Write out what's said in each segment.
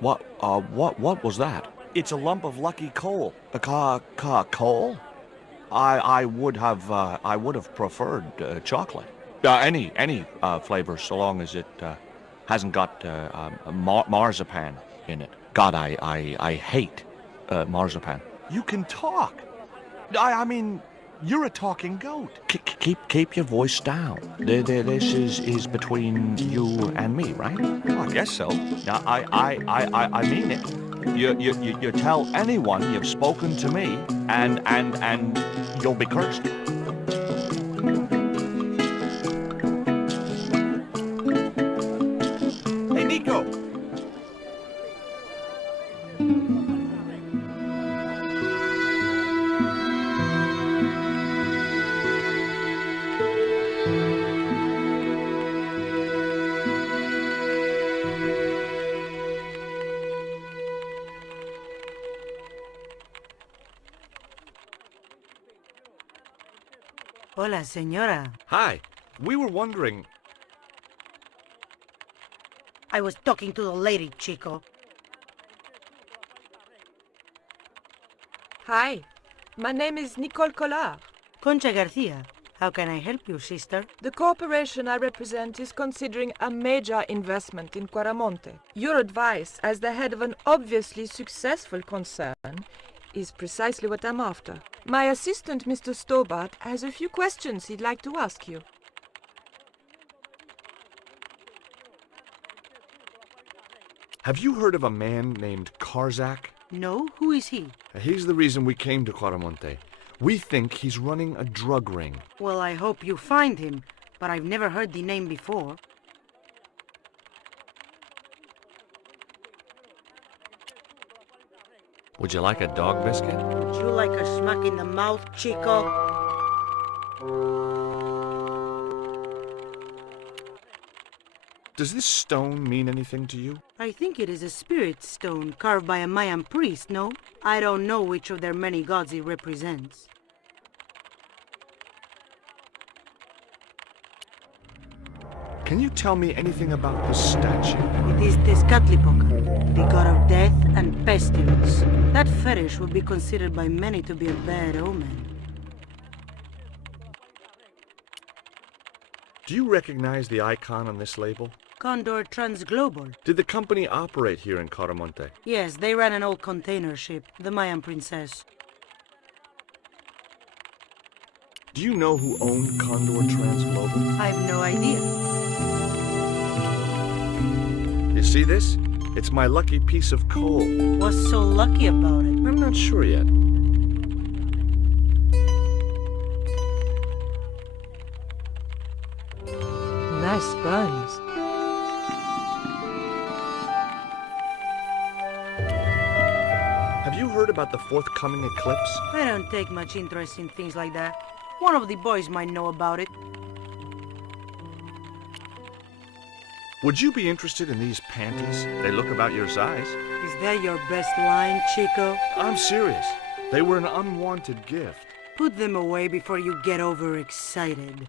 What was that? It's a lump of lucky coal. A coal? I would have preferred chocolate. Any flavor, so long as it hasn't got marzipan in it. God, I hate marzipan. You can talk. I mean, you're a talking goat. Keep your voice down. This is between you and me, right? Well, I guess so. Now, I mean it. You tell anyone you've spoken to me, and you'll be cursed. Hey, Nico. Hola, señora. Hi. We were wondering... I was talking to the lady, Chico. Hi, my name is Nicole Collard. Concha Garcia. How can I help you, sister? The corporation I represent is considering a major investment in Quaramonte. Your advice, as the head of an obviously successful concern, is precisely what I'm after. My assistant, Mr. Stobart, has a few questions he'd like to ask you. Have you heard of a man named Karzak? No? Who is he? He's the reason we came to Quaramonte. We think he's running a drug ring. Well, I hope you find him, but I've never heard the name before. Would you like a dog biscuit? Would you like a smack in the mouth, Chico? Does this stone mean anything to you? I think it is a spirit stone carved by a Mayan priest, no? I don't know which of their many gods it represents. Can you tell me anything about the statue? It is Tezcatlipoca, the god of death and pestilence. That fetish would be considered by many to be a bad omen. Do you recognize the icon on this label? Condor Transglobal. Did the company operate here in Quaramonte? Yes, they ran an old container ship, the Mayan Princess. Do you know who owned Condor Transglobal? I have no idea. You see this? It's my lucky piece of coal. What's so lucky about it? I'm not sure yet. Nice buns. Have you heard about the forthcoming eclipse? I don't take much interest in things like that. One of the boys might know about it. Would you be interested in these panties? They look about your size. Is that your best line, Chico? I'm serious. They were an unwanted gift. Put them away before you get overexcited.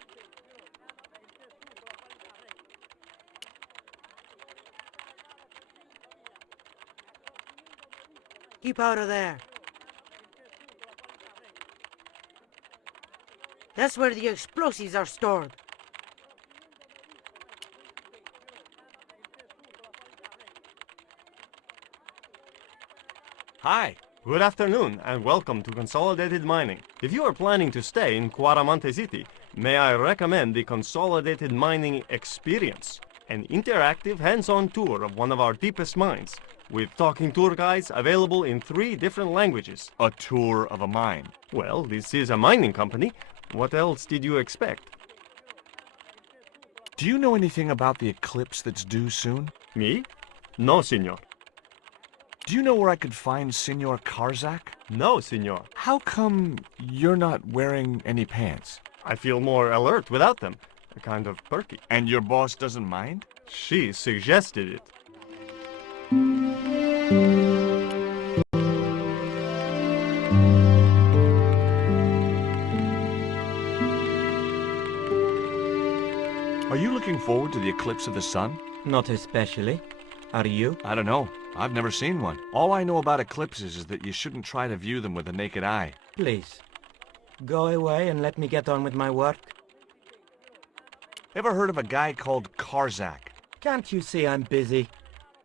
Keep out of there. That's where the explosives are stored. Hi, good afternoon, and welcome to Consolidated Mining. If you are planning to stay in Quaramonte City, may I recommend the Consolidated Mining Experience, an interactive hands-on tour of one of our deepest mines, with talking tour guides available in 3 different languages. A tour of a mine. Well, this is a mining company. What else did you expect? Do you know anything about the eclipse that's due soon? Me? No, senor. Do you know where I could find Senor Karzak? No, senor. How come you're not wearing any pants? I feel more alert without them. Kind of perky. And your boss doesn't mind? She suggested it. Are you looking forward to the eclipse of the sun? Not especially. Are you? I don't know. I've never seen one. All I know about eclipses is that you shouldn't try to view them with the naked eye. Please, go away and let me get on with my work. Ever heard of a guy called Karzak? Can't you see I'm busy?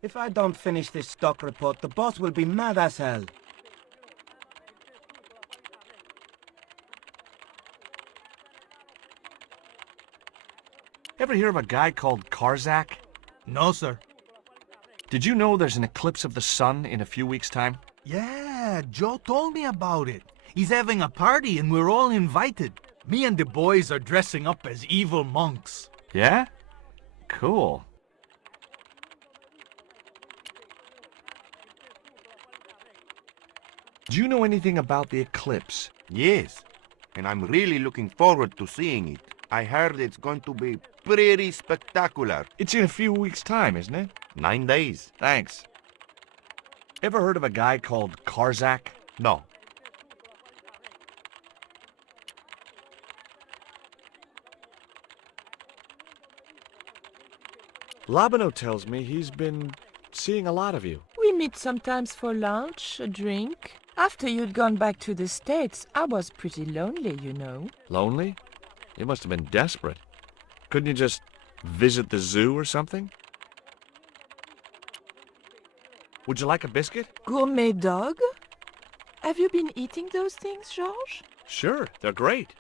If I don't finish this stock report, the boss will be mad as hell. Ever hear of a guy called Karzak? No, sir. Did you know there's an eclipse of the sun in a few weeks' time? Yeah, Joe told me about it. He's having a party and we're all invited. Me and the boys are dressing up as evil monks. Yeah? Cool. Do you know anything about the eclipse? Yes, and I'm really looking forward to seeing it. I heard it's going to be pretty spectacular. It's in a few weeks' time, isn't it? 9 days. Thanks. Ever heard of a guy called Karzak? No. Labano tells me he's been seeing a lot of you. We meet sometimes for lunch, a drink. After you'd gone back to the States, I was pretty lonely, you know. Lonely? You must have been desperate. Couldn't you just visit the zoo or something? Would you like a biscuit? Gourmet dog? Have you been eating those things, Georges? Sure, they're great.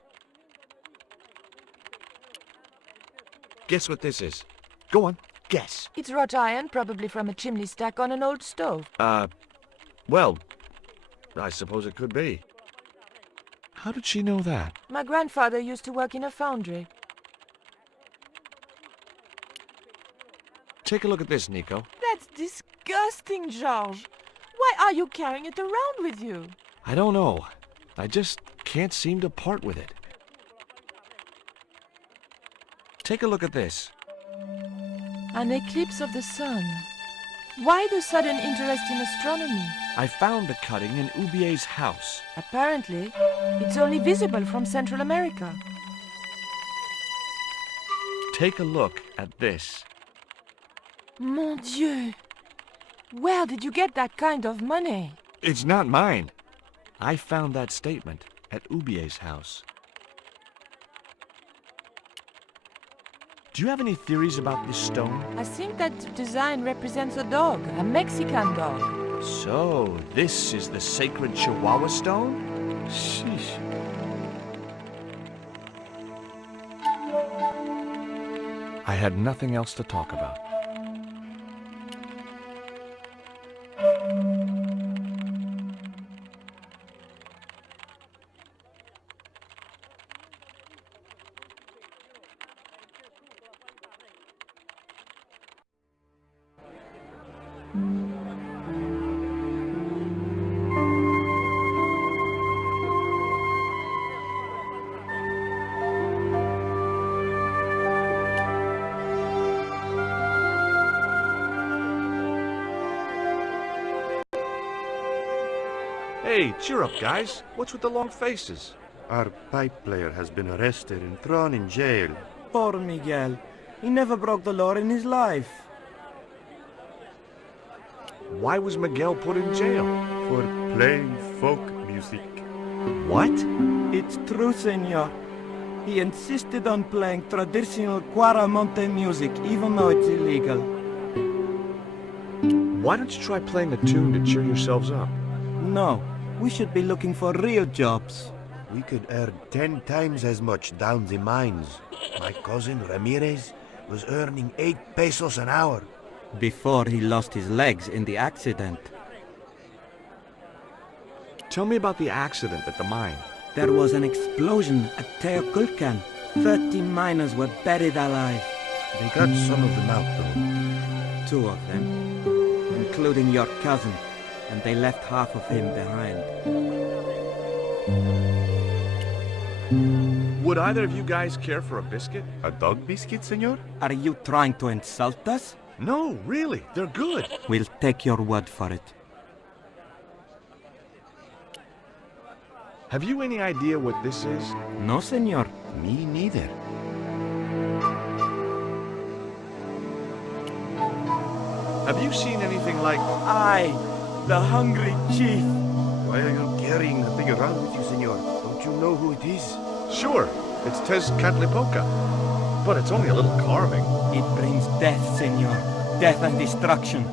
Guess what this is? Go on, guess. It's wrought iron, probably from a chimney stack on an old stove. Well, I suppose it could be. How did she know that? My grandfather used to work in a foundry. Take a look at this, Nico. That's disgusting, Georges. Why are you carrying it around with you? I don't know. I just can't seem to part with it. Take a look at this. An eclipse of the sun. Why the sudden interest in astronomy? I found the cutting in Ubier's house. Apparently, it's only visible from Central America. Take a look at this. Mon Dieu! Where did you get that kind of money? It's not mine. I found that statement at Ubier's house. Do you have any theories about this stone? I think that design represents a dog, a Mexican dog. So, this is the sacred Chihuahua stone? Sheesh. I had nothing else to talk about. Hey, cheer up, guys. What's with the long faces? Our pipe player has been arrested and thrown in jail. Poor Miguel. He never broke the law in his life. Why was Miguel put in jail? For playing folk music. What? It's true, senor. He insisted on playing traditional Cuaramonte music, even though it's illegal. Why don't you try playing a tune to cheer yourselves up? No, we should be looking for real jobs. We could earn 10 times as much down the mines. My cousin Ramirez was earning 8 pesos an hour. Before he lost his legs in the accident. Tell me about the accident at the mine. There was an explosion at Teoculcan. 30 miners were buried alive. They got some of them out, though. 2 of them, including your cousin, and they left half of him behind. Would either of you guys care for a biscuit? A dog biscuit, senor? Are you trying to insult us? No, really. They're good. We'll take your word for it. Have you any idea what this is? No, senor. Me neither. Have you seen anything like... I, the hungry chief. Why are you carrying the thing around with you, senor? Don't you know who it is? Sure, it's Tezcatlipoca. But it's only a little carving. It brings death, senor. Death and destruction.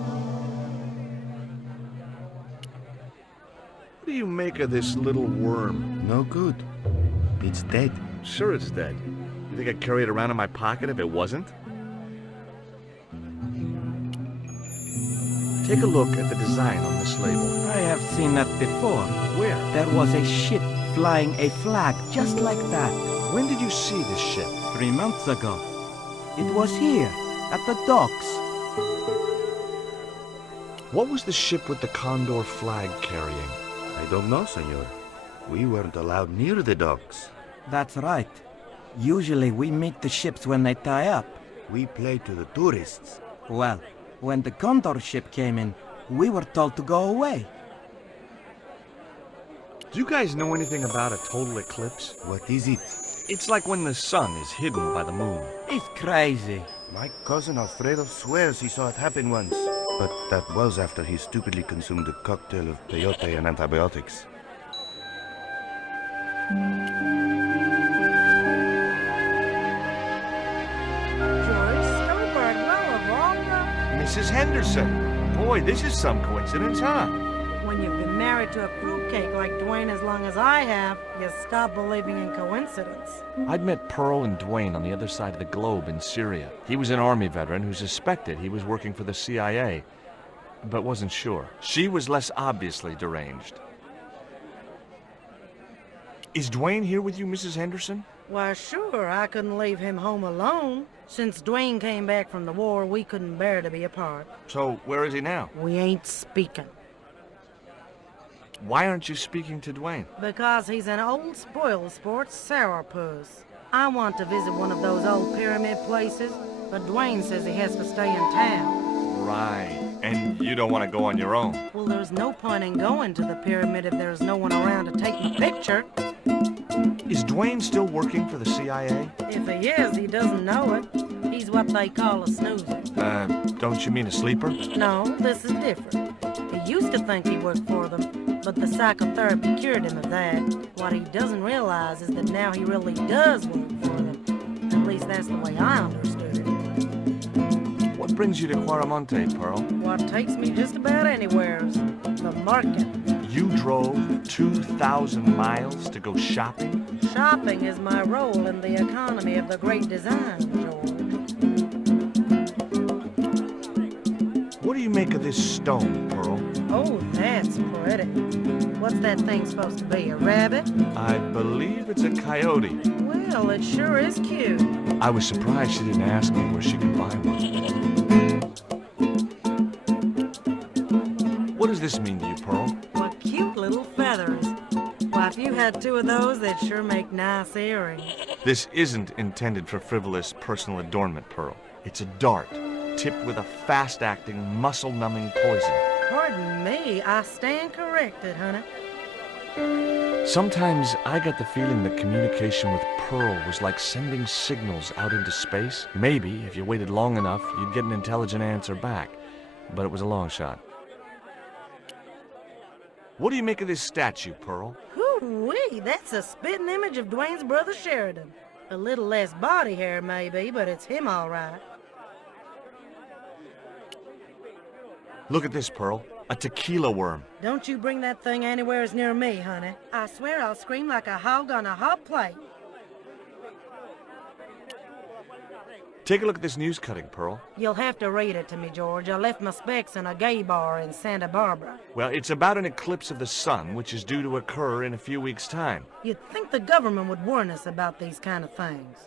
What do you make of this little worm? No good. It's dead. Sure it's dead. You think I'd carry it around in my pocket if it wasn't? Take a look at the design on this label. I have seen that before. Where? There was a ship flying a flag just like that. When did you see this ship? 3 months ago. It was here, at the docks. What was the ship with the condor flag carrying? I don't know, senor. We weren't allowed near the docks. That's right. Usually we meet the ships when they tie up. We play to the tourists. Well, when the Condor ship came in, we were told to go away. Do you guys know anything about a total eclipse? What is it? It's like when the sun is hidden by the moon. It's crazy. My cousin Alfredo swears he saw it happen once. But that was after he stupidly consumed a cocktail of peyote and antibiotics. Mrs. Henderson. Boy, this is some coincidence, huh? When you've been married to a fruitcake like Dwayne as long as I have, you stop believing in coincidence. I'd met Pearl and Dwayne on the other side of the globe in Syria. He was an Army veteran who suspected he was working for the CIA, but wasn't sure. She was less obviously deranged. Is Dwayne here with you, Mrs. Henderson? Why, sure, I couldn't leave him home alone. Since Dwayne came back from the war, we couldn't bear to be apart. So, where is he now? We ain't speaking. Why aren't you speaking to Dwayne? Because he's an old spoil-sport sourpuss. I want to visit one of those old pyramid places, but Dwayne says he has to stay in town. Right. And you don't want to go on your own? Well, there's no point in going to the pyramid if there's no one around to take my picture. Is Dwayne still working for the CIA? If he is, he doesn't know it. He's what they call a snoozer. Don't you mean a sleeper? No, this is different. He used to think he worked for them, but the psychotherapy cured him of that. What he doesn't realize is that now he really does work for them. At least that's the way I understood it. What brings you to Quaramonte, Pearl? What takes me just about anywhere's the market. You drove 2,000 miles to go shopping? Shopping is my role in the economy of the Great Design, George. What do you make of this stone, Pearl? Oh, that's pretty. What's that thing supposed to be, a rabbit? I believe it's a coyote. Well, it sure is cute. I was surprised she didn't ask me where she could buy one. What does this mean to you, Pearl? What cute little feathers. Why, if you had 2 of those, they'd sure make nice earrings. This isn't intended for frivolous personal adornment, Pearl. It's a dart, tipped with a fast-acting, muscle-numbing poison. Pardon me, I stand corrected, honey. Sometimes I get the feeling that communication with Pearl was like sending signals out into space. Maybe, if you waited long enough, you'd get an intelligent answer back. But it was a long shot. What do you make of this statue, Pearl? Hoo-wee, that's a spitting image of Dwayne's brother Sheridan. A little less body hair, maybe, but it's him all right. Look at this, Pearl. A tequila worm. Don't you bring that thing anywhere near me, honey. I swear I'll scream like a hog on a hot plate. Take a look at this news cutting, Pearl. You'll have to read it to me, George. I left my specs in a gay bar in Santa Barbara. Well, it's about an eclipse of the sun, which is due to occur in a few weeks' time. You'd think the government would warn us about these kind of things.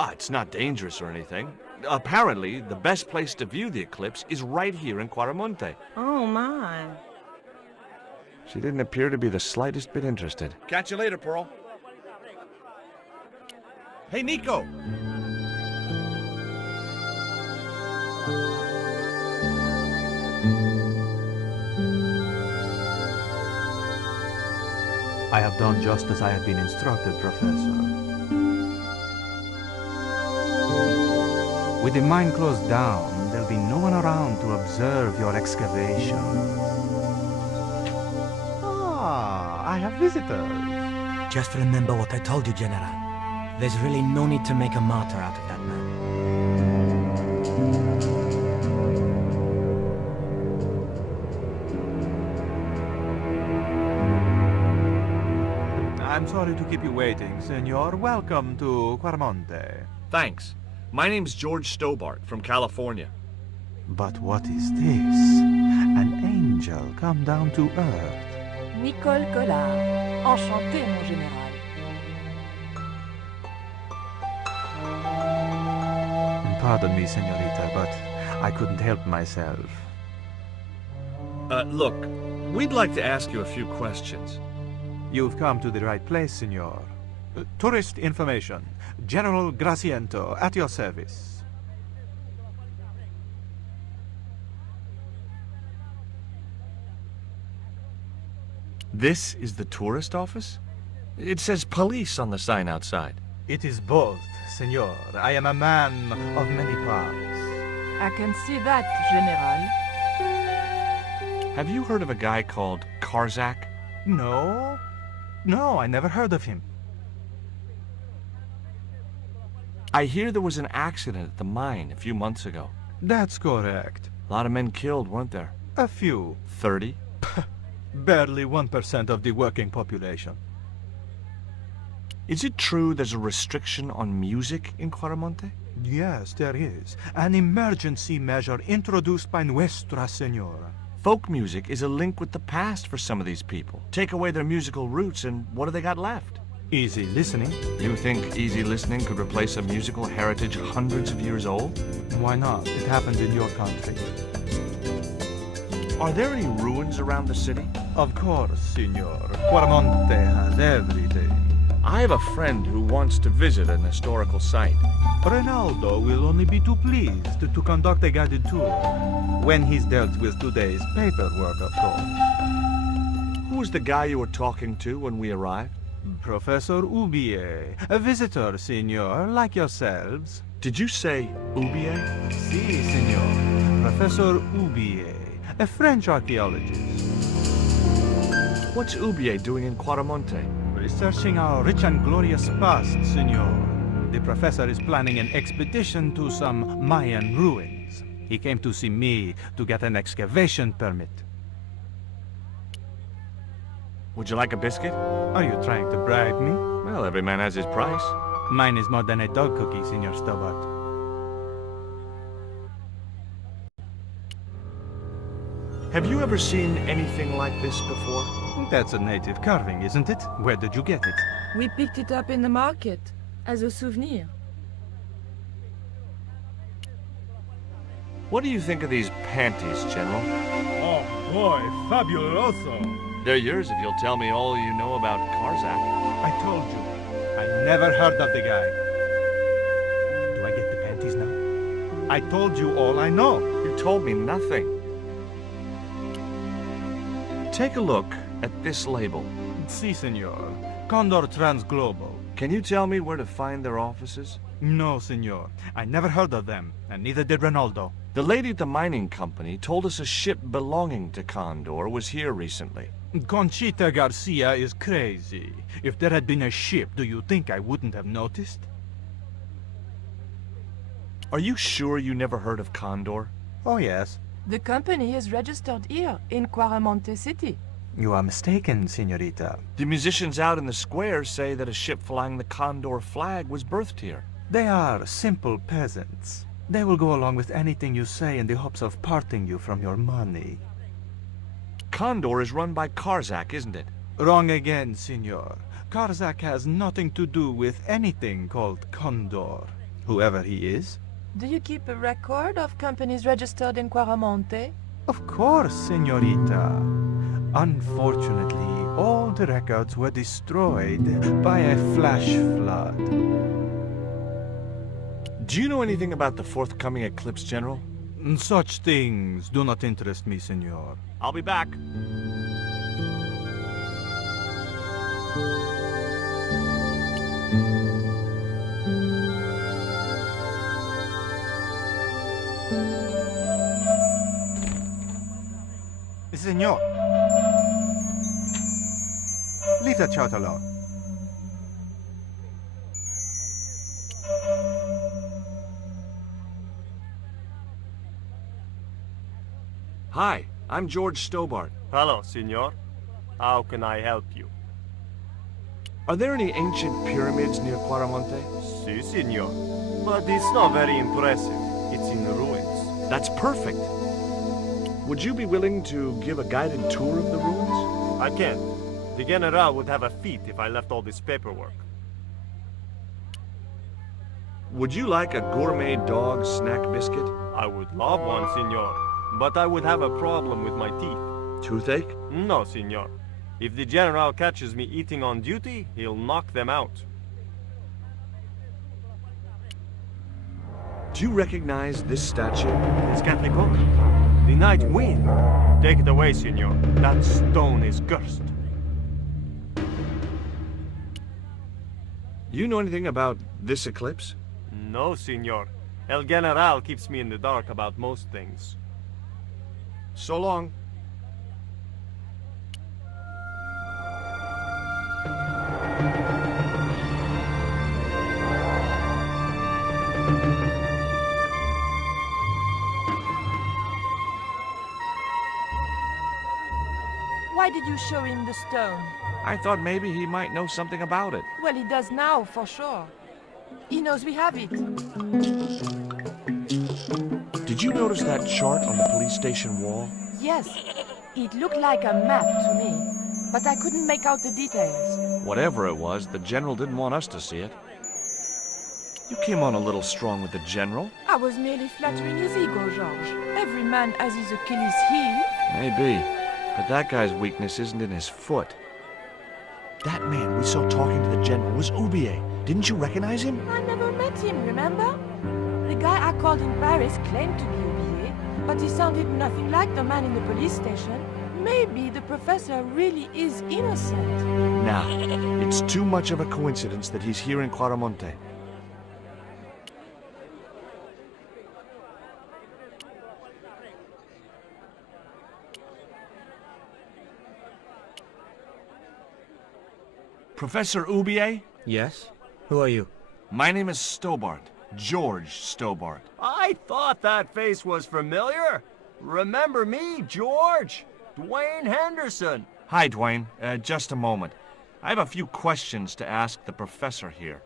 It's not dangerous or anything. Apparently, the best place to view the eclipse is right here in Quaramonte. Oh, my. She didn't appear to be the slightest bit interested. Catch you later, Pearl. Hey, Nico! I have done just as I have been instructed, Professor. With the mine closed down, there there'll be no one around to observe your excavation. Ah, I have visitors. Just remember what I told you, General. There's really no need to make a martyr out of that man. I'm sorry to keep you waiting, senor. Welcome to Quarmonte. Thanks. My name's George Stobart from California. But what is this? An angel come down to earth. Nicole Collard. Enchanté, mon général. Pardon me, senorita, but I couldn't help myself. Look, we'd like to ask you a few questions. You've come to the right place, senor. Tourist information. General Graciento, at your service. This is the tourist office? It says police on the sign outside. It is both, senor. I am a man of many parts. I can see that, General. Have you heard of a guy called Karzak? No. No, I never heard of him. I hear there was an accident at the mine a few months ago. That's correct. A lot of men killed, weren't there? A few. 30? Barely 1% of the working population. Is it true there's a restriction on music in Quarmonte? Yes, there is. An emergency measure introduced by Nuestra Senora. Folk music is a link with the past for some of these people. Take away their musical roots and what do they got left? Easy listening. You think easy listening could replace a musical heritage hundreds of years old? Why not? It happened in your country. Are there any ruins around the city? Of course, senor. Quarmonte has everything. I have a friend who wants to visit an historical site. Ronaldo will only be too pleased to conduct a guided tour. When he's dealt with today's paperwork, of course. Who was the guy you were talking to when we arrived? Professor Ubier. A visitor, senor, like yourselves. Did you say Ubier? Si, senor. Professor Ubier, a French archaeologist. What's Ubier doing in Quarmonte? Researching our rich and glorious past, senor. The professor is planning an expedition to some Mayan ruins. He came to see me to get an excavation permit. Would you like a biscuit? Are you trying to bribe me? Well, every man has his price. Mine is more than a dog cookie, Senor Stobart. Have you ever seen anything like this before? That's a native carving, isn't it? Where did you get it? We picked it up in the market as a souvenir. What do you think of these panties, General? Oh boy, fabuloso! They're yours if you'll tell me all you know about Karzak. I told you. I never heard of the guy. Do I get the panties now? I told you all I know. You told me nothing. Take a look at this label. Si, senor. Condor Transglobal. Can you tell me where to find their offices? No, senor. I never heard of them, and neither did Ronaldo. The lady at the mining company told us a ship belonging to Condor was here recently. Conchita Garcia is crazy. If there had been a ship, do you think I wouldn't have noticed? Are you sure you never heard of Condor? Oh, yes. The company is registered here in Quarmonte City. You are mistaken, senorita. The musicians out in the square say that a ship flying the Condor flag was birthed here. They are simple peasants. They will go along with anything you say in the hopes of parting you from your money. Condor is run by Karzak, isn't it? Wrong again, senor. Karzak has nothing to do with anything called Condor, whoever he is. Do you keep a record of companies registered in Quarmonte? Of course, senorita. Unfortunately, all the records were destroyed by a flash flood. Do you know anything about the forthcoming eclipse, General? Such things do not interest me, senor. I'll be back. Senor. Lita Chotolo. Hi, I'm George Stobart. Hello, senor. How can I help you? Are there any ancient pyramids near Quaramonte? Si, senor. But it's not very impressive. It's in ruins. That's perfect. Would you be willing to give a guided tour of the ruins? I can. The General would have a fit if I left all this paperwork. Would you like a gourmet dog snack biscuit? I would love one, senor. But I would have a problem with my teeth. Toothache? No, senor. If the General catches me eating on duty, he'll knock them out. Do you recognize this statue? It's Catlipoca. The night wind. Take it away, senor. That stone is cursed. Do you know anything about this eclipse? No, senor. El General keeps me in the dark about most things. So long. Why did you show him the stone? I thought maybe he might know something about it. Well, he does now, for sure. He knows we have it. Did you notice that chart on the police station wall? Yes, it looked like a map to me, but I couldn't make out the details. Whatever it was, the general didn't want us to see it. You came on a little strong with the general. I was merely flattering his ego, Georges. Every man has his Achilles heel. Maybe, but that guy's weakness isn't in his foot. That man we saw talking to the general was Oubier. Didn't you recognize him? I never met him, remember? The guy I called in Paris claimed to be Oubier, but he sounded nothing like the man in the police station. Maybe the professor really is innocent. Nah, it's too much of a coincidence that he's here in Quaramonte. Professor Oubier? Yes? Who are you? My name is Stobart. George Stobart. I thought that face was familiar. Remember me, George? Dwayne Henderson. Hi, Dwayne. Just a moment. I have a few questions to ask the professor here.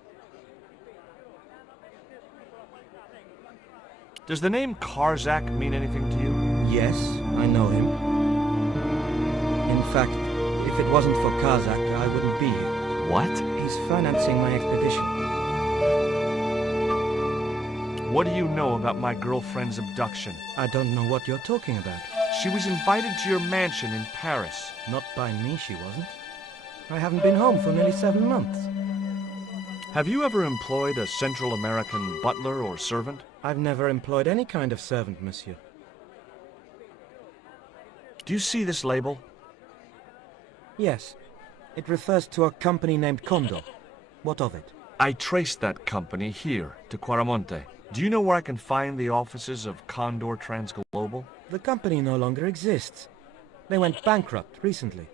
Does the name Karzak mean anything to you? Yes, I know him. In fact, if it wasn't for Kazakh, I wouldn't be here. What? He's financing my expedition. What do you know about my girlfriend's abduction? I don't know what you're talking about. She was invited to your mansion in Paris. Not by me, she wasn't. I haven't been home for nearly 7 months. Have you ever employed a Central American butler or servant? I've never employed any kind of servant, monsieur. Do you see this label? Yes. It refers to a company named Condor. What of it? I traced that company here, to Quaramonte. Do you know where I can find the offices of Condor Transglobal? The company no longer exists. They went bankrupt recently.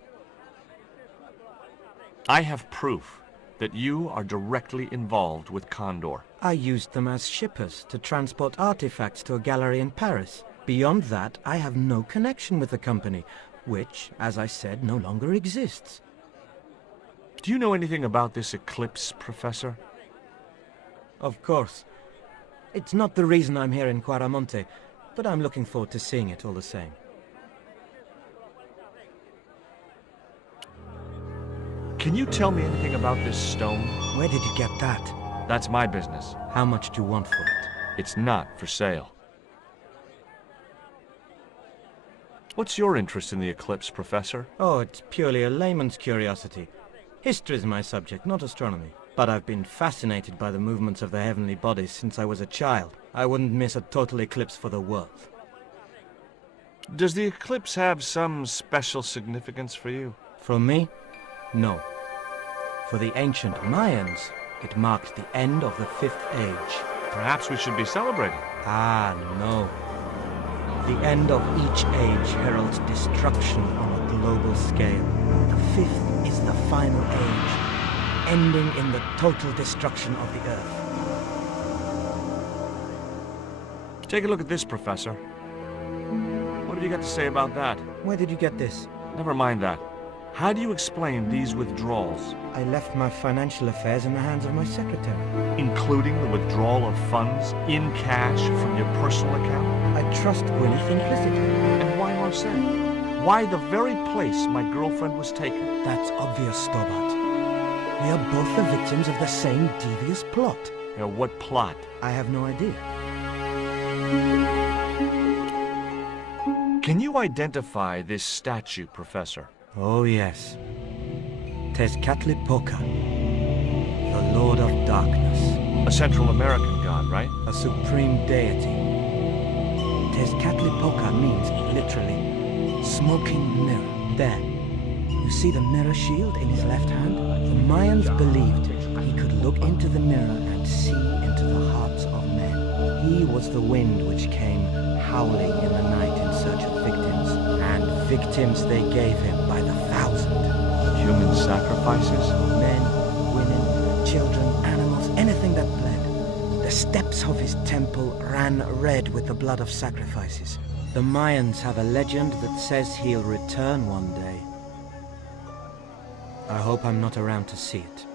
I have proof that you are directly involved with Condor. I used them as shippers to transport artifacts to a gallery in Paris. Beyond that, I have no connection with the company, which, as I said, no longer exists. Do you know anything about this eclipse, Professor? Of course. It's not the reason I'm here in Quaramonte, but I'm looking forward to seeing it all the same. Can you tell me anything about this stone? Where did you get that? That's my business. How much do you want for it? It's not for sale. What's your interest in the eclipse, Professor? Oh, it's purely a layman's curiosity. History is my subject, not astronomy. But I've been fascinated by the movements of the heavenly bodies since I was a child. I wouldn't miss a total eclipse for the world. Does the eclipse have some special significance for you? For me? No. For the ancient Mayans, it marked the end of the 5th age. Perhaps we should be celebrating. Ah, no. The end of each age heralds destruction on a global scale. The fifth is the final age, ending in the total destruction of the Earth. Take a look at this, Professor. What have you got to say about that? Where did you get this? Never mind that. How do you explain these withdrawals? I left my financial affairs in the hands of my secretary. Including the withdrawal of funds in cash from your personal account? I trust Gwyneth implicitly. And why Marseille? Why the very place my girlfriend was taken? That's obvious, Stobart. We are both the victims of the same devious plot. What plot? I have no idea. Can you identify this statue, Professor? Oh, yes. Tezcatlipoca, the Lord of Darkness. A Central American god, right? A supreme deity. Tezcatlipoca means, literally, smoking mirror. There. You see the mirror shield in his left hand? The Mayans believed he could look into the mirror and see into the hearts of men. He was the wind which came howling in the night in search of victims, and victims they gave him by the thousand. Human sacrifices? Men, women, children, animals, anything that bled. The steps of his temple ran red with the blood of sacrifices. The Mayans have a legend that says he'll return one day. I hope I'm not around to see it.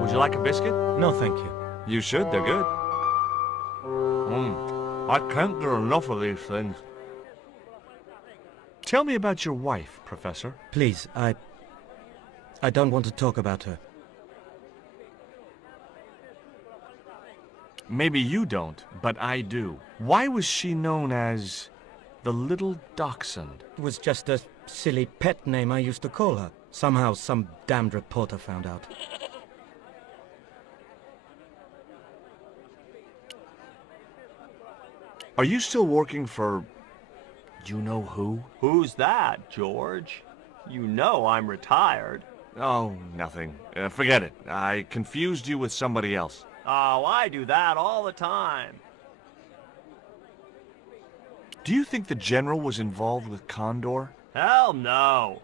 Would you like a biscuit? No, thank you. You should, they're good. I can't get enough of these things. Tell me about your wife, Professor. Please, I don't want to talk about her. Maybe you don't, but I do. Why was she known as the Little Dachshund? It was just a silly pet name I used to call her. Somehow some damned reporter found out. Are you still working for... you know who? Who's that, George? You know I'm retired. Oh, nothing. Forget it. I confused you with somebody else. Oh, I do that all the time. Do you think the general was involved with Condor? Hell no.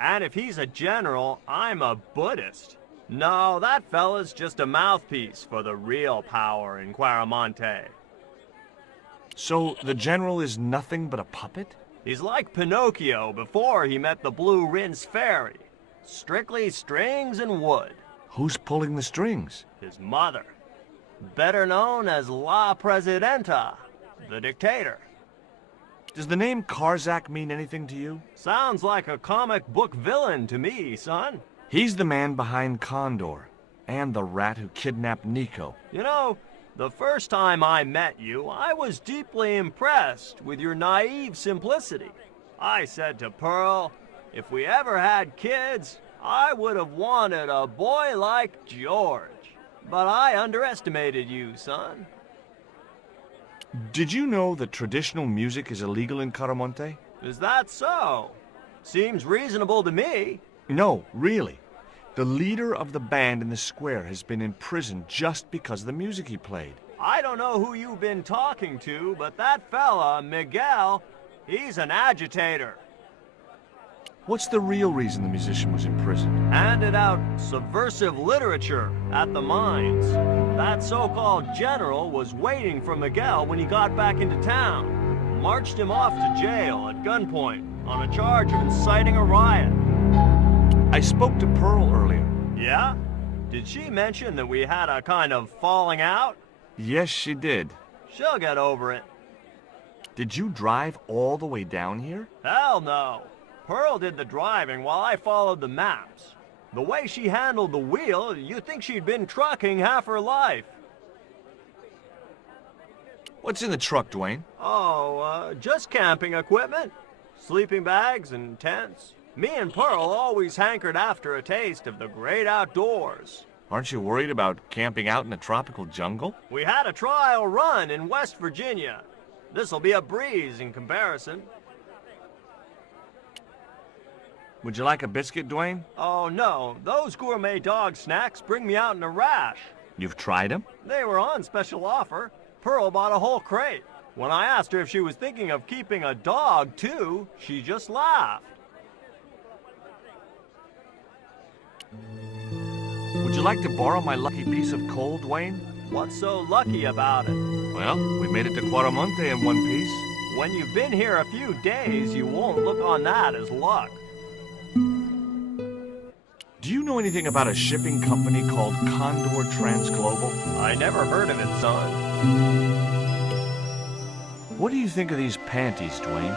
And if he's a general, I'm a Buddhist. No, that fella's just a mouthpiece for the real power in Quaramonte. So the general is nothing but a puppet? He's like Pinocchio before he met the Blue Rinse Fairy. Strictly strings and wood. Who's pulling the strings? His mother. Better known as La Presidenta, the dictator. Does the name Karzak mean anything to you? Sounds like a comic book villain to me, son. He's the man behind Condor, and the rat who kidnapped Nico. You know, the first time I met you, I was deeply impressed with your naive simplicity. I said to Pearl, if we ever had kids, I would have wanted a boy like George. But I underestimated you, son. Did you know that traditional music is illegal in Caramonte? Is that so? Seems reasonable to me. No, really. The leader of the band in the square has been in prison just because of the music he played. I don't know who you've been talking to, but that fella, Miguel, he's an agitator. What's the real reason the musician was in prison? Handed out subversive literature at the mines. That so-called general was waiting for Miguel when he got back into town. Marched him off to jail at gunpoint on a charge of inciting a riot. I spoke to Pearl earlier. Yeah? Did she mention that we had a kind of falling out? Yes, she did. She'll get over it. Did you drive all the way down here? Hell no. Pearl did the driving while I followed the maps. The way she handled the wheel, you'd think she'd been trucking half her life. What's in the truck, Dwayne? Oh, just camping equipment. Sleeping bags and tents. Me and Pearl always hankered after a taste of the great outdoors. Aren't you worried about camping out in a tropical jungle? We had a trial run in West Virginia. This'll be a breeze in comparison. Would you like a biscuit, Dwayne? Oh no, those gourmet dog snacks bring me out in a rash. You've tried them? They were on special offer. Pearl bought a whole crate. When I asked her if she was thinking of keeping a dog, too, she just laughed. Would you like to borrow my lucky piece of coal, Dwayne? What's so lucky about it? Well, we made it to Quaramonte in one piece. When you've been here a few days, you won't look on that as luck. Do you know anything about a shipping company called Condor Transglobal? I never heard of it, son. What do you think of these panties, Dwayne?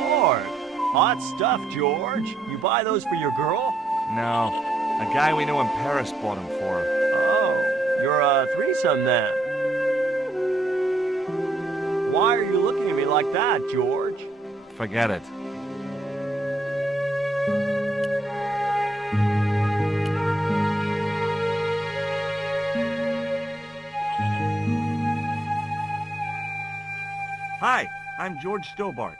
Lord, hot stuff, George. You buy those for your girl? No, a guy we know in Paris bought them for her. Oh, you're a threesome then. Why are you looking at me like that, George? Forget it. Hi, I'm George Stobart.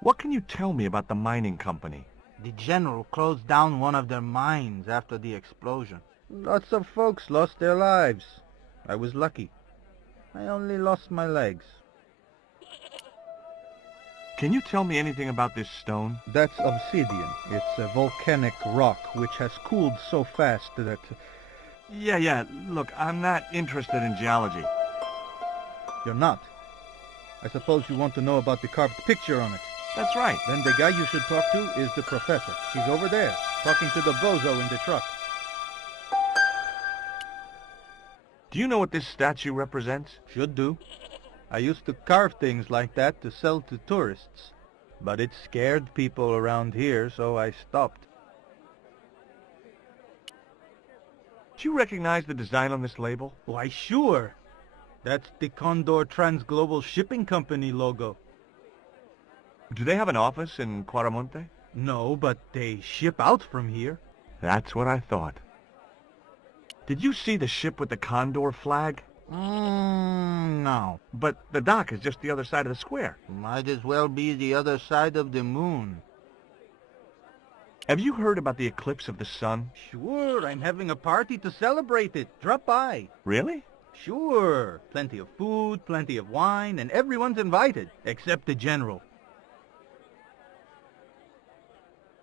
What can you tell me about the mining company? The general closed down one of their mines after the explosion. Lots of folks lost their lives. I was lucky. I only lost my legs. Can you tell me anything about this stone? That's obsidian. It's a volcanic rock which has cooled so fast that... Yeah. Look, I'm not interested in geology. You're not? I suppose you want to know about the carved picture on it. That's right. Then the guy you should talk to is the professor. He's over there, talking to the bozo in the truck. Do you know what this statue represents? Should do. I used to carve things like that to sell to tourists. But it scared people around here, so I stopped. Do you recognize the design on this label? Why, sure. That's the Condor Transglobal Shipping Company logo. Do they have an office in Quaramonte? No, but they ship out from here. That's what I thought. Did you see the ship with the Condor flag? No. But the dock is just the other side of the square. Might as well be the other side of the moon. Have you heard about the eclipse of the sun? Sure, I'm having a party to celebrate it. Drop by. Really? Sure. Plenty of food, plenty of wine, and everyone's invited, except the general.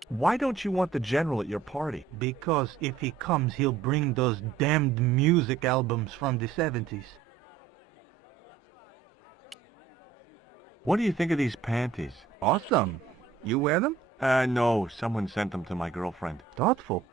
Why don't you want the general at your party? Because if he comes, he'll bring those damned music albums from the 70s. What do you think of these panties? Awesome. You wear them? No. Someone sent them to my girlfriend. Thoughtful.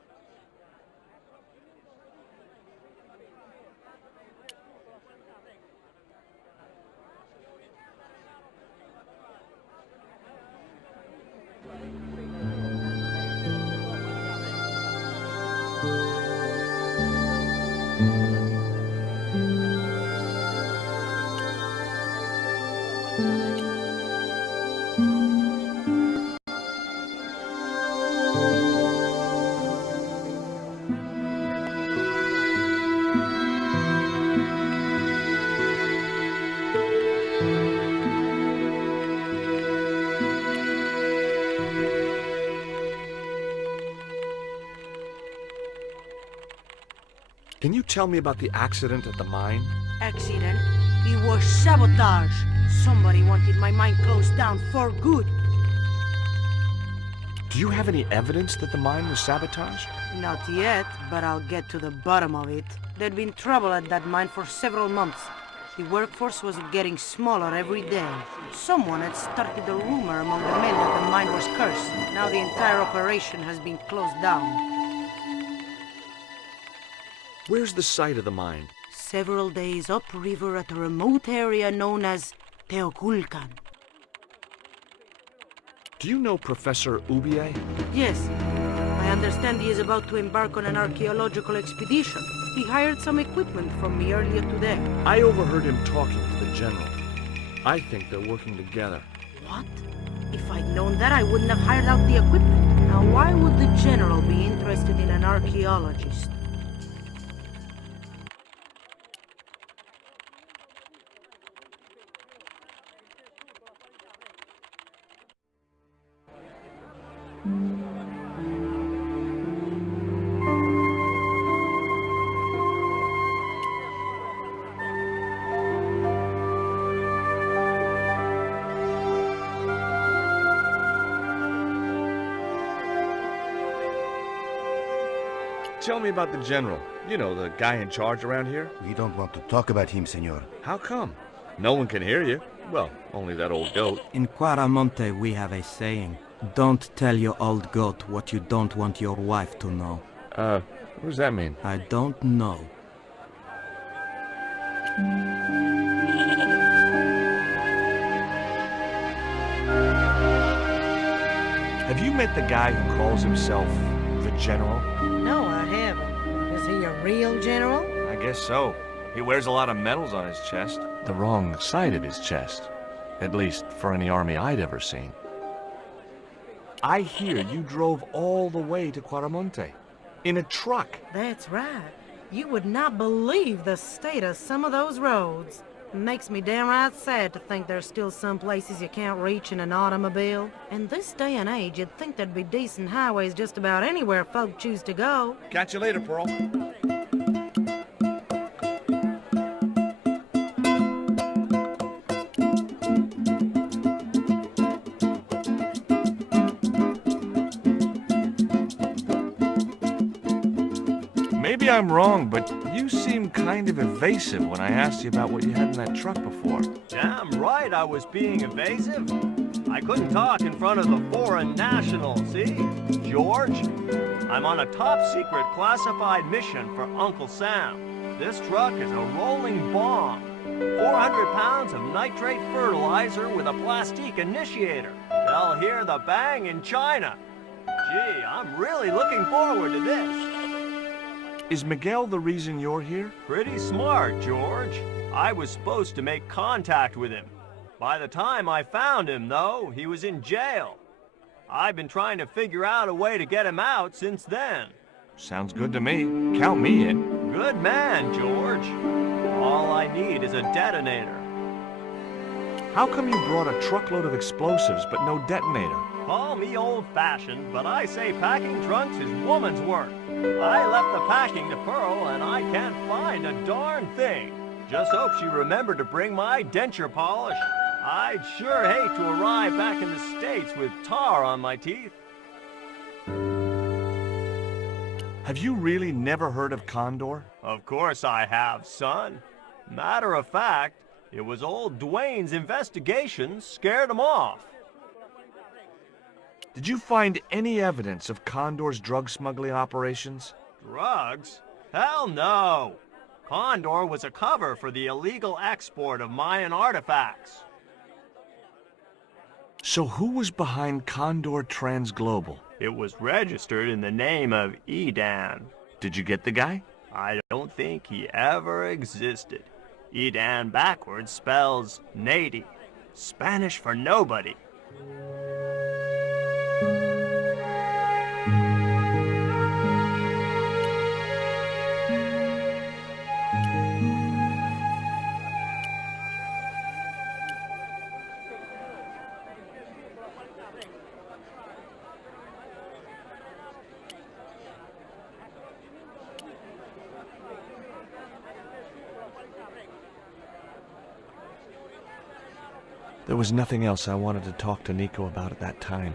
Can you tell me about the accident at the mine? Accident? It was sabotage. Somebody wanted my mine closed down for good. Do you have any evidence that the mine was sabotaged? Not yet, but I'll get to the bottom of it. There'd been trouble at that mine for several months. The workforce was getting smaller every day. Someone had started a rumor among the men that the mine was cursed. Now the entire operation has been closed down. Where's the site of the mine? Several days upriver at a remote area known as Teoculcan. Do you know Professor Ubier? Yes. I understand he is about to embark on an archaeological expedition. He hired some equipment from me earlier today. I overheard him talking to the general. I think they're working together. What? If I'd known that, I wouldn't have hired out the equipment. Now, why would the general be interested in an archaeologist? tell me about the general? You know, the guy in charge around here? We don't want to talk about him, senor. How come? No one can hear you. Well, only that old goat. In Quaramonte we have a saying. Don't tell your old goat what you don't want your wife to know. What does that mean? I don't know. Have you met the guy who calls himself the General? No, I haven't. Is he a real general? I guess so. He wears a lot of medals on his chest. The wrong side of his chest. At least for any army I'd ever seen. I hear you drove all the way to Quaramonte. In a truck. That's right. You would not believe the state of some of those roads. Makes me downright sad to think there's still some places you can't reach in an automobile. In this day and age, you'd think there'd be decent highways just about anywhere folk choose to go. Catch you later, Pearl. Maybe I'm wrong, but you seem kind of evasive when I asked you about what you had in that truck before. Damn right I was being evasive. I couldn't talk in front of the foreign nationals, see? George, I'm on a top-secret classified mission for Uncle Sam. This truck is a rolling bomb. 400 pounds of nitrate fertilizer with a plastique initiator. They'll hear the bang in China. Gee, I'm really looking forward to this. Is Miguel the reason you're here? Pretty smart, George. I was supposed to make contact with him. By the time I found him, though, he was in jail. I've been trying to figure out a way to get him out since then. Sounds good to me. Count me in. Good man, George. All I need is a detonator. How come you brought a truckload of explosives but no detonator? Call me old-fashioned, but I say packing trunks is woman's work. I left the packing to Pearl, and I can't find a darn thing. Just hope she remembered to bring my denture polish. I'd sure hate to arrive back in the States with tar on my teeth. Have you really never heard of Condor? Of course I have, son. Matter of fact, it was old Dwayne's investigation scared him off. Did you find any evidence of Condor's drug smuggling operations? Drugs? Hell no! Condor was a cover for the illegal export of Mayan artifacts. So who was behind Condor Transglobal? It was registered in the name of Edan. Did you get the guy? I don't think he ever existed. Edan backwards spells Nady, Spanish for nobody. There was nothing else I wanted to talk to Nico about at that time.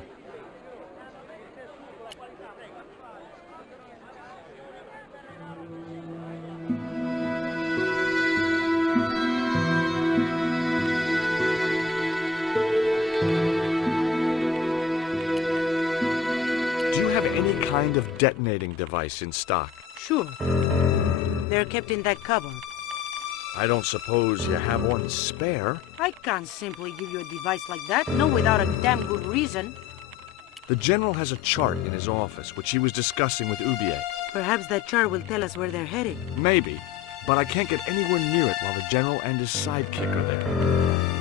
Do you have any kind of detonating device in stock? Sure. They're kept in that cupboard. I don't suppose you have one spare? I can't simply give you a device like that, no without a damn good reason. The General has a chart in his office, which he was discussing with Ubier. Perhaps that chart will tell us where they're heading. Maybe, but I can't get anywhere near it while the General and his sidekick are there.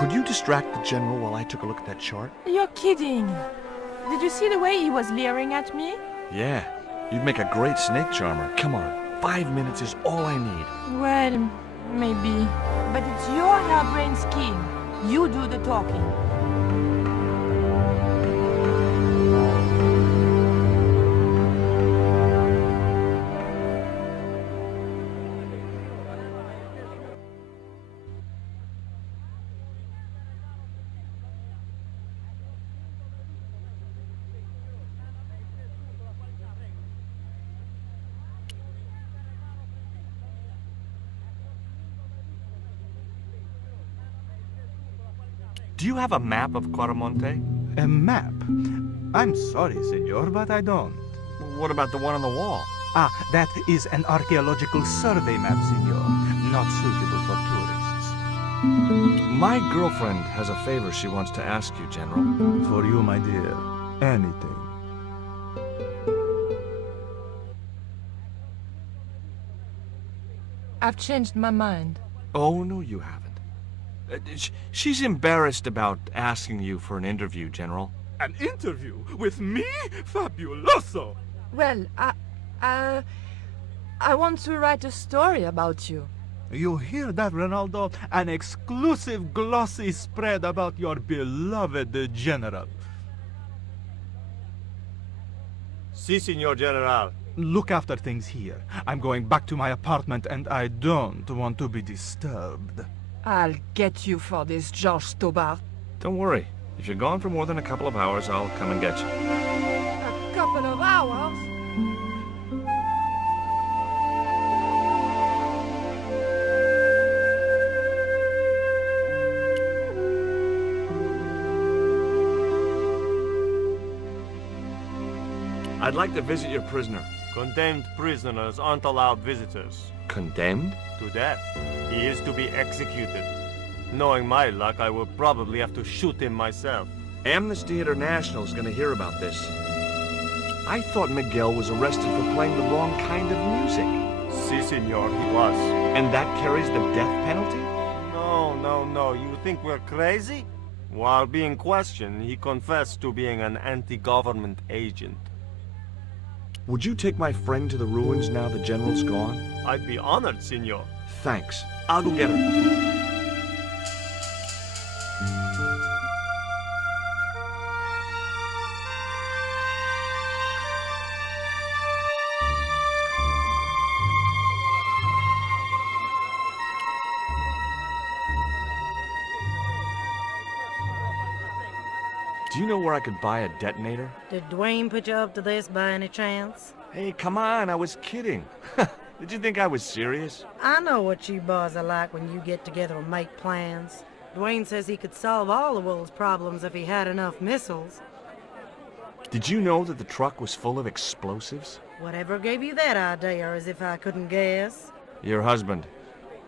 Could you distract the General while I took a look at that chart? You're kidding. Did you see the way he was leering at me? Yeah, you'd make a great snake charmer. Come on, 5 minutes is all I need. Well, maybe. But it's your harebrained scheme. You do the talking. Do you have a map of Quaramonte? A map? I'm sorry, senor, but I don't. What about the one on the wall? Ah, that is an archaeological survey map, senor. Not suitable for tourists. My girlfriend has a favor she wants to ask you, General. For you, my dear, anything. I've changed my mind. Oh, no, you haven't. She's embarrassed about asking you for an interview, General. An interview with me? Fabuloso! Well, I want to write a story about you. You hear that, Ronaldo? An exclusive glossy spread about your beloved general. Si, Signor General. Look after things here. I'm going back to my apartment and I don't want to be disturbed. I'll get you for this, George Stobart. Don't worry. If you're gone for more than a couple of hours, I'll come and get you. A couple of hours? I'd like to visit your prisoner. Condemned prisoners aren't allowed visitors. Condemned? To death. He is to be executed. Knowing my luck, I will probably have to shoot him myself. Amnesty International is going to hear about this. I thought Miguel was arrested for playing the wrong kind of music. Si, senor, he was. And that carries the death penalty? No. You think we're crazy? While being questioned, he confessed to being an anti-government agent. Would you take my friend to the ruins now the General's gone? I'd be honored, senor. Thanks. I'll go get her. Do you know where I could buy a detonator? Did Dwayne put you up to this by any chance? Hey, come on, I was kidding. Did you think I was serious? I know what you boys are like when you get together and make plans. Dwayne says he could solve all the world's problems if he had enough missiles. Did you know that the truck was full of explosives? Whatever gave you that idea, as if I couldn't guess? Your husband.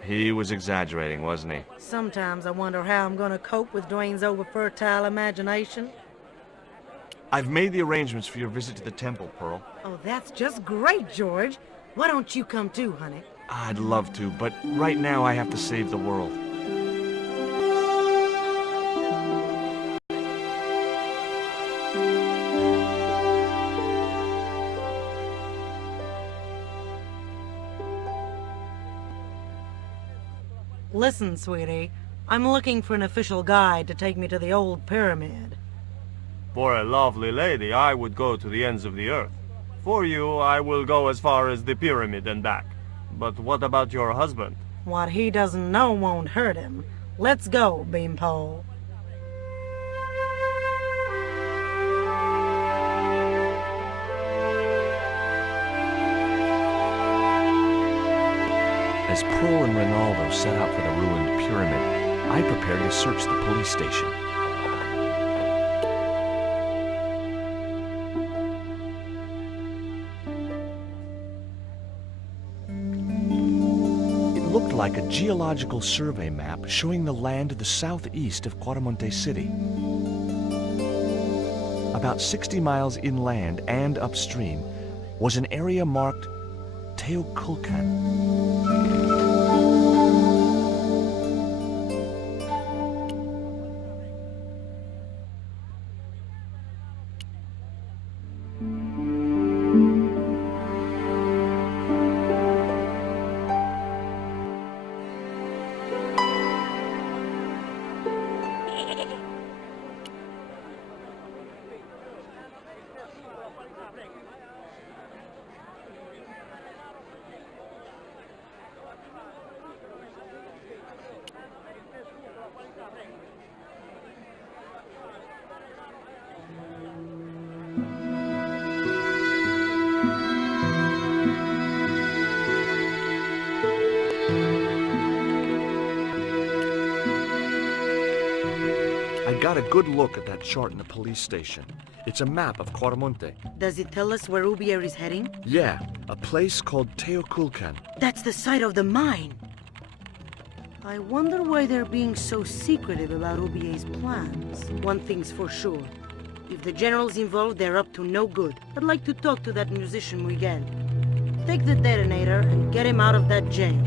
He was exaggerating, wasn't he? Sometimes I wonder how I'm gonna cope with Dwayne's over-fertile imagination. I've made the arrangements for your visit to the temple, Pearl. Oh, that's just great, George. Why don't you come too, honey? I'd love to, but right now I have to save the world. Listen, sweetie. I'm looking for an official guide to take me to the old pyramid. For a lovely lady, I would go to the ends of the earth. For you, I will go as far as the pyramid and back. But what about your husband? What he doesn't know won't hurt him. Let's go, Beanpole. As Pearl and Ronaldo set out for the ruined pyramid, I prepared to search the police station. It looked like a geological survey map showing the land to the southeast of Quaramonte City. About 60 miles inland and upstream was an area marked Teoculcan. got a good look at that chart in the police station. It's a map of Quaramonte. Does it tell us where Ubier is heading? Yeah, a place called Teoculcan. That's the site of the mine. I wonder why they're being so secretive about Ubier's plans. One thing's for sure. If the general's involved, they're up to no good. I'd like to talk to that musician Miguel. Take the detonator and get him out of that jail.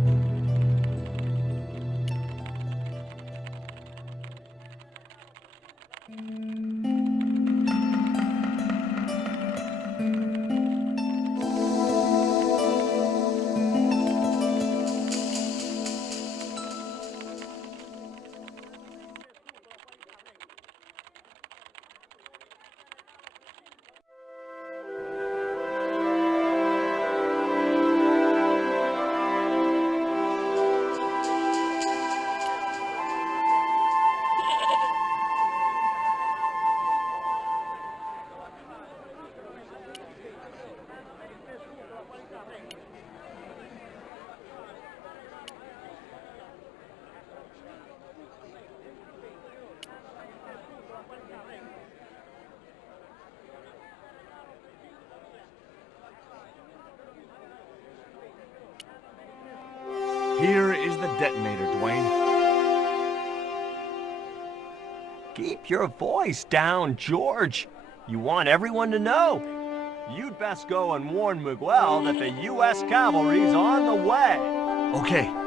Here is the detonator, Dwayne. Keep your voice down, George. You want everyone to know. You'd best go and warn Miguel that the U.S. cavalry's on the way. Okay.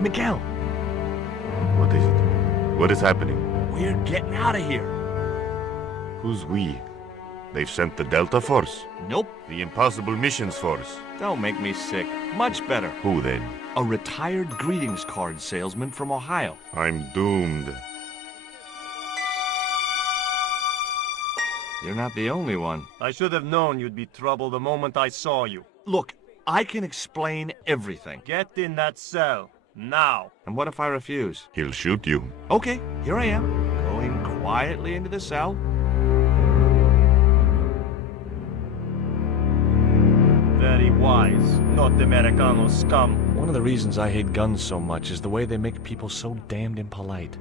Miguel, What is it? What is happening? we're getting out of here. Who's we? They've sent the Delta Force? Nope. The Impossible Missions Force? Don't make me sick. Much better. Who then? A retired greetings card salesman from Ohio. I'm doomed. You're not the only one. I should have known you'd be trouble the moment I saw you. Look, I can explain everything. Get in that cell. Now. And what if I refuse? He'll shoot you. Okay, here I am, going quietly into the cell. Very wise. Not Americano scum. One of the reasons I hate guns so much is the way they make people so damned impolite.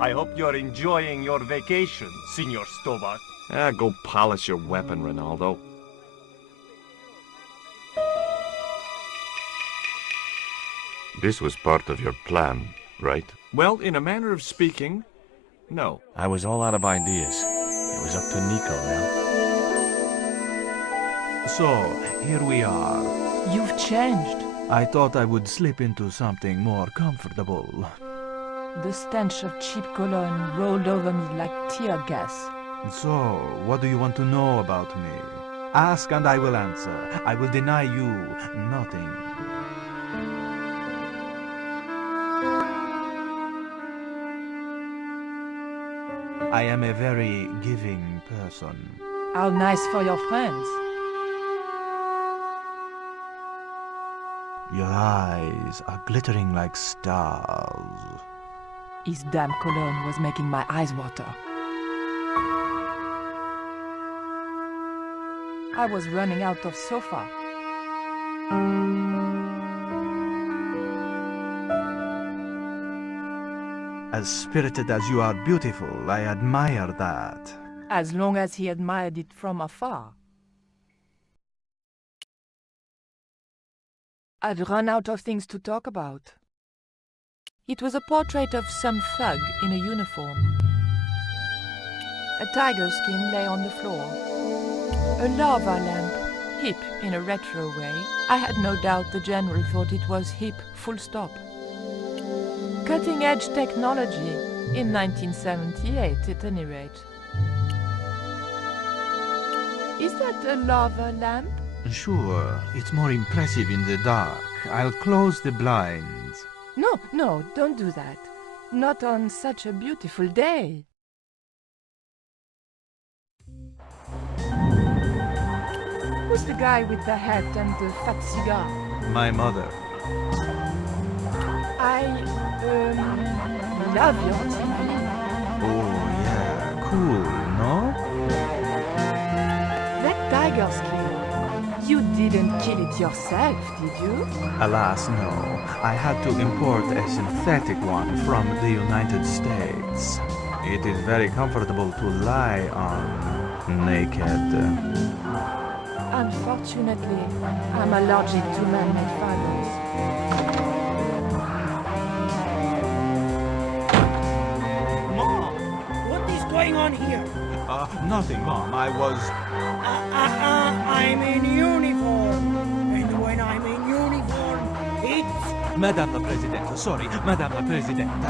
I hope you're enjoying your vacation, Senor Stovart. Go polish your weapon, Ronaldo. This was part of your plan, right? Well, in a manner of speaking, no. I was all out of ideas. It was up to Nico now. So, here we are. You've changed. I thought I would slip into something more comfortable. The stench of cheap cologne rolled over me like tear gas. So, what do you want to know about me? Ask and I will answer. I will deny you nothing. I am a very giving person. How nice for your friends. Your eyes are glittering like stars. His damn cologne was making my eyes water. I was running out of sofa. As spirited as you are beautiful, I admire that. As long as he admired it from afar. I'd run out of things to talk about. It was a portrait of some thug in a uniform. A tiger skin lay on the floor. A lava lamp, hip in a retro way. I had no doubt the general thought it was hip, full stop. Cutting-edge technology, In 1978, at any rate. Is that a lava lamp? Sure, it's more impressive in the dark. I'll close the blinds. No, don't do that. Not on such a beautiful day. Who's the guy with the hat and the fat cigar? My mother. I, love your TV. Oh, yeah, cool, no? That tiger skin. You didn't kill it yourself, did you? Alas, no. I had to import a synthetic one from the United States. It is very comfortable to lie on, naked. Unfortunately, I'm allergic to man-made fibers. Mom, what is going on here? Nothing, Mom. I was... I'm in uniform. And when I'm in uniform, it's... Madame la Presidente, sorry, Madame la Presidente.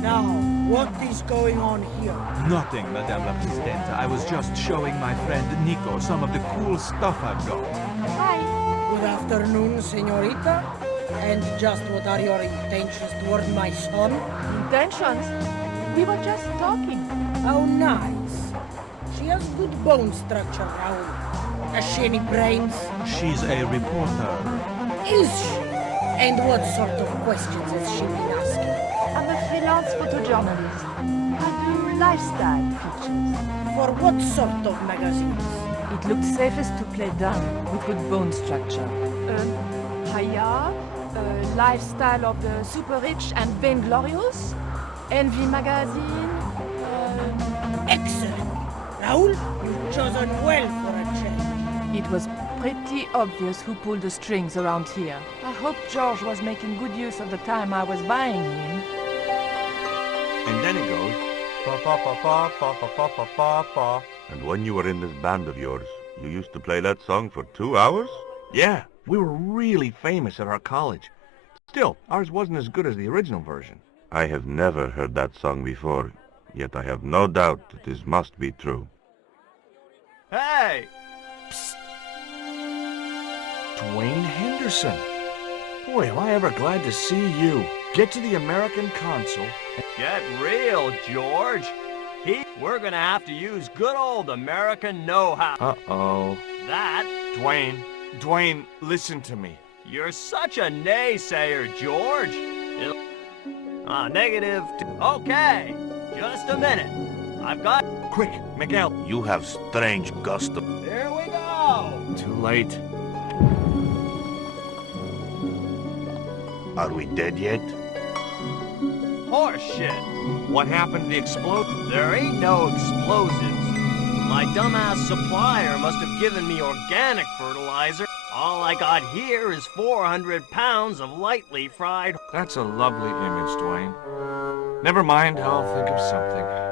Now, what is going on here? Nothing, Madame la Presidente. I was just showing my friend Nico some of the cool stuff I've got. Hi. Good afternoon, señorita. And just what are your intentions toward my son? Intentions? We were just talking. How nice. She has good bone structure, Raoul. Has she any brains? She's a reporter. Is she? And what sort of questions has she been asking? I'm a freelance photojournalist. I do lifestyle pictures. For what sort of magazines? It looked safest to play dumb with good bone structure. Haya, lifestyle of the super rich and vainglorious, Envy magazine. Excellent. Raoul, you've chosen well for a change. It was pretty obvious who pulled the strings around here. I hope George was making good use of the time I was buying him. And then it goes. And when you were in this band of yours, you used to play that song for 2 hours? Yeah, we were really famous at our college. Still, ours wasn't as good as the original version. I have never heard that song before, yet I have no doubt that this must be true. Hey! Dwayne Henderson. Boy, am I ever glad to see you. Get to the American consul. Get real, George. We're gonna have to use good old American know-how. Uh-oh. That, Dwayne, listen to me. you're such a naysayer, George. Negative. Okay, just a minute. I've got... Quick, Miguel. You have strange custom. Here we go. Too late. Are we dead yet? Horseshit. What happened to the explosion? There ain't no explosives. My dumbass supplier must have given me organic fertilizer. All I got here is 400 pounds of lightly fried... That's a lovely image, Dwayne. Never mind, I'll think of something.